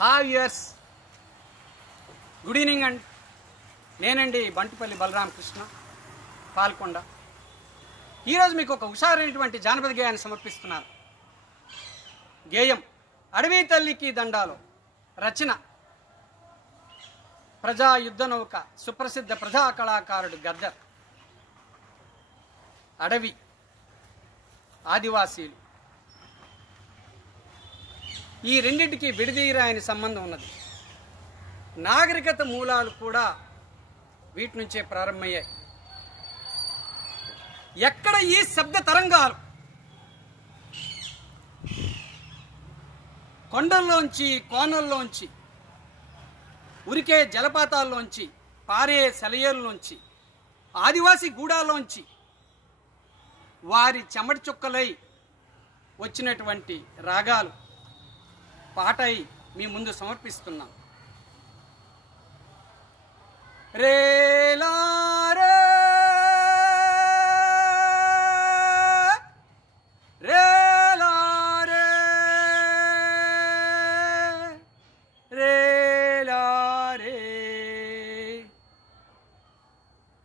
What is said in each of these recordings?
Hi viewers, good evening అండి. నేనండి బంటుపల్లి బలరామకృష్ణ, పాల్కొండ. ఈరోజు మీకు ఒక హుషారైనటువంటి జానపద గేయాన్ని సమర్పిస్తున్నాను. గేయం అడవి తల్లికి దండాలు. రచన ప్రజా యుద్ధ నౌక సుప్రసిద్ధ ప్రజా కళాకారుడు గద్దర్. అడవి, ఆదివాసీలు, ఈ రెండింటికి విడదీయరాని సంబంధం ఉన్నది. నాగరికత మూలాలు కూడా వీటి నుంచే ప్రారంభమయ్యాయి. ఎక్కడ ఈ శబ్ద తరంగాలు కొండల్లోంచి, కోనల్లోంచి, ఉరికే జలపాతాల్లోంచి, పారే సెలయేరులోంచి, ఆదివాసీ గూడాల్లోంచి వారి చెమటి చుక్కలై వచ్చినటువంటి రాగాలు పాటై మీ ముందు సమర్పిస్తున్నాం. రేలా రే రేలా రే రేలా రే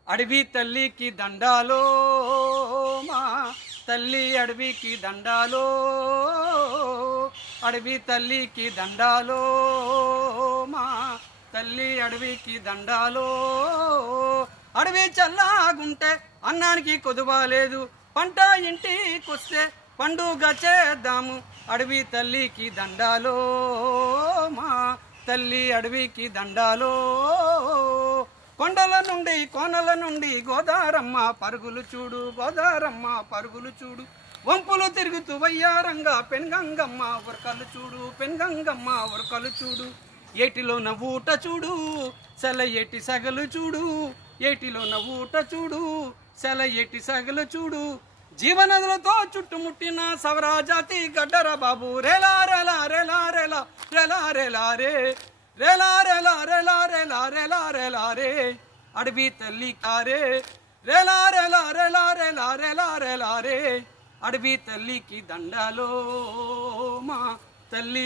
అడవి తల్లికి దండాలో, మా తల్లి అడవికి దండాలో, అడవి తల్లికి దండాలో, మా తల్లి అడవికి దండాలో. అడవి చల్లాగుంటే అన్నానికి కొదువాలేదు, పంట ఇంటికొస్తే పండుగ చేద్దాము. అడవి తల్లికి దండాలో, మా తల్లి అడవికి దండాలో. కొండల నుండి, కోనల నుండి గోదారమ్మ పరుగులు చూడు, గోదారమ్మ పరుగులు చూడు. వంపులు తిరుగుతూ వయ్యారంగా పెన్గంగమ్మ ఉరకలు చూడు, పెన్గంగమ్మ ఉరకలు చూడు. ఏటిలో నవ్వుట చూడు, సెల ఏటి సగలు చూడు. ఏటిలో నవ్వుట చూడు, సెల ఏటి సగలు చూడు. జీవనదులతో చుట్టుముట్టిన సవరాజాతి గడ్డర బాబు. రేలా రేలా రేలా రేలా రేలా రేలా రే రేలా రేలా రేలా రేలా రేలా రేలా రే అడవి తల్లి కారే. రేలా రేలా రేలా రేలా రేలా రేలా రే అడవి తల్లికి దండాలో, మా తల్లి